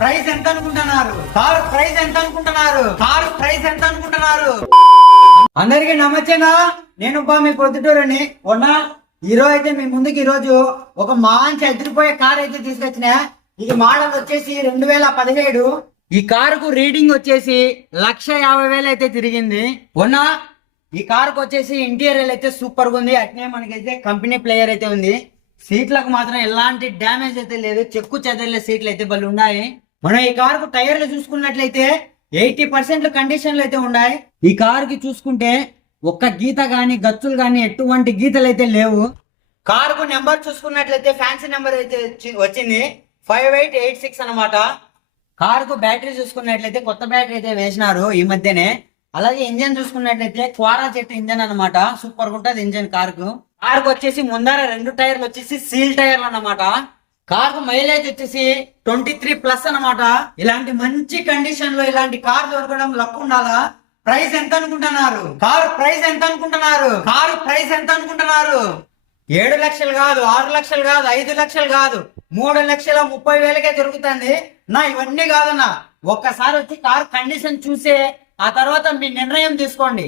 Price ఎంత అనుకుంటున్నారు? Car price ఎంత అనుకుంటున్నారు? కారు ప్రైస్ ఎంత అనుకుంటున్నారు? అందరికి నమస్తేనా, నేను మీ పొద్దుటూరని ఉన్నా. ఈరోజు అయితే మీ ముందుకు ఈరోజు ఒక మంచి ఎదిరిపోయే కార్ అయితే తీసుకొచ్చిన. ఇది మోడల్ వచ్చేసి 2017. ఈ కారుకు రీడింగ్ వచ్చేసి 1,50,000 అయితే తిరిగింది. ఉన్నా ఈ కారుకు వచ్చేసి ఇంటీరియర్ అయితే సూపర్ గా ఉంది. అట్నే మనకైతే కంపెనీ ప్లేయర్ అయితే ఉంది. సీట్లకు మాత్రం ఎలాంటి డ్యామేజ్ అయితే లేదు, చెక్కు చెదర్లే సీట్లు అయితే బలు ఉన్నాయి. మనం ఈ కారుకు టైర్లు చూసుకున్నట్లయితే 80% కండిషన్లు అయితే ఉన్నాయి. ఈ కారుకి చూసుకుంటే ఒక్క గీత గాని గచ్చులు గాని ఎటువంటి గీతలు అయితే లేవు. కారుకు నెంబర్ చూసుకున్నట్లయితే ఫ్యాన్సీ నెంబర్ అయితే వచ్చింది 5886 అనమాట. కారుకు బ్యాటరీ చూసుకున్నట్లయితే కొత్త బ్యాటరీ అయితే వేసినారు ఈ మధ్యనే. అలాగే ఇంజన్ చూసుకున్నట్లయితే క్వారా చెట్టు ఇంజన్ అనమాట. సూపర్ గా ఉంటుంది ఇంజన్ కారుకు. కారుకు వచ్చేసి ముందర 2 టైర్లు వచ్చేసి సీల్ టైర్లు అన్నమాట. కారుకు మైలేజ్ వచ్చేసి 23+ అనమాట. ఇలాంటి మంచి కండిషన్ లో ఇలాంటి కార్ దొరకడం లక్ ఉండాలా. ప్రైస్ ఎంత అనుకుంటున్నారు? కారు ప్రైస్ ఎంత అనుకుంటున్నారు? కారు ప్రైస్ ఎంత అనుకుంటున్నారు? 7 లక్షలు కాదు, 6 లక్షలు కాదు, 5 లక్షలు కాదు, 3,30,000కే దొరుకుతుంది నా. ఇవన్నీ కాదన్నా, ఒక్కసారి వచ్చి కార్ కండిషన్ చూసే ఆ తర్వాత మీ నిర్ణయం తీసుకోండి.